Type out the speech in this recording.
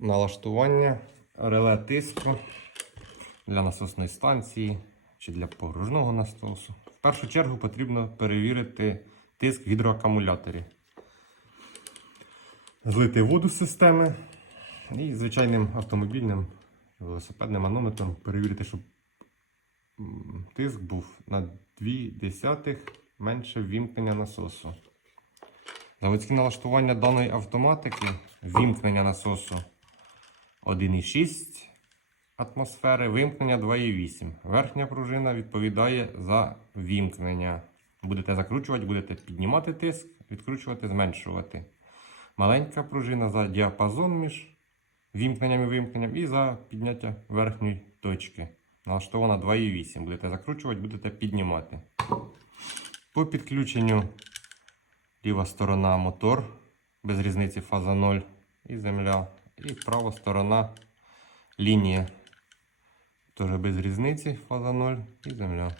налаштування реле тиску для насосної станції чи для погружного насосу. В першу чергу потрібно перевірити тиск гідроакумуляторі. Злити воду з системи і звичайним автомобільним велосипедним манометром перевірити, щоб тиск був на 2 десятих менше ввімкнення насосу. Заводське налаштування даної автоматики вімкнення насосу 1,6 атмосфери, вимкнення 2,8. Верхня пружина відповідає за вімкнення. Будете закручувати, будете піднімати тиск, відкручувати, зменшувати. Маленька пружина за діапазон між вімкненням і вимкненням і за підняття верхньої точки. Налаштована 2,8. Будете закручувати, будете піднімати. По підключенню ліва сторона мотор, без різниці фаза 0 і земля. І права сторона лінія. Теж без різниці фаза 0 і земля.